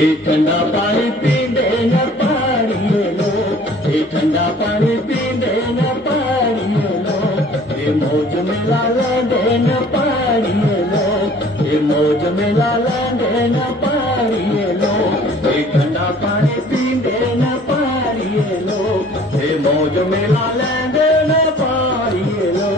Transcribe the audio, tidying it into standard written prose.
ठंडा पानी पींदे न पाड़िए लो, ठंडा पानी पींदे न पाड़िए लो, मौज मेला लेंदे न पाड़िए लो, मौज मेला लेंदे न पाड़िए लो, ठंडा पानी पींदे न पाड़िए लो, मौज मेला लेंदे न पाड़िए लो।